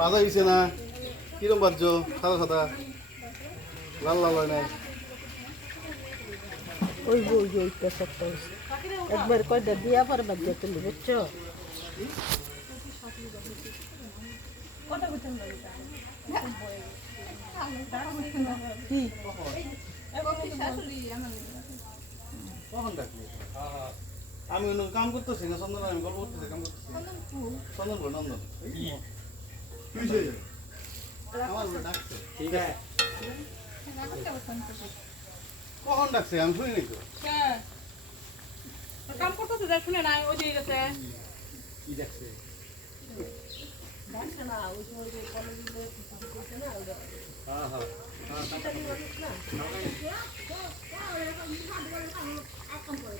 বাজা হয়েছে না কিরম বাজ্য সাদা সাদা লাল লাল হয় নাই ওই যে এইটা সবটা হয়েছে একবার কয়টা দিয়া পর বাদ দিয়ে তুলি বুঝছো কি আমি কাম করতেছি না চন্দন আমি গল্প করতেছি কাম করতেছি চন্দন বল নন্দন আমার ডাকছে ঠিক আছে কখন ডাকছে আমি শুনিনি তো কাম করতেছে দেখ শুনে না ওই যে গেছে কি ডাকছে ডাকছে না ওই যে কলেজে করতে না ওটা হ্যাঁ হ্যাঁ কাম করে